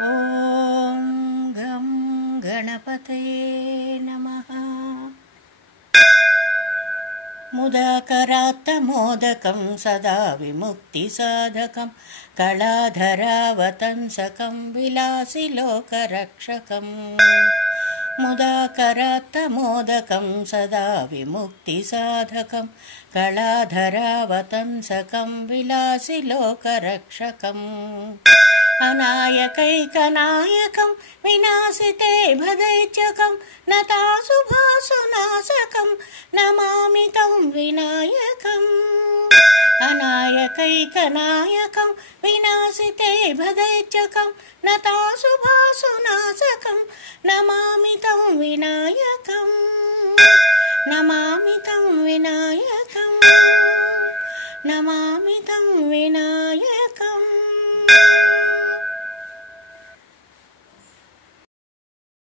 ఓం గం గణపతయే నమః. ముదాకరాత్తమోదకం సదా విముక్తి సాధకం కళాధరావతంసకం విలాసి లోకరక్షకం. ముదాకరాత్తమోదకం సదా విముక్తి సాధకం కళాధరావతంసకం విలాసి లోకరక్షకం. అనాయకైకనాయకం వినాశితే భదైత్యకం నతాశుభాసునాశకం నమామి తం వినాయకం. అనాయకైకనాయకం వినాశితే భదైత్యకం నతాశుభాసునాశకం నమామి తం వినాయకం. నమామి తం వినాయకం. నమామి తం వినాయకం.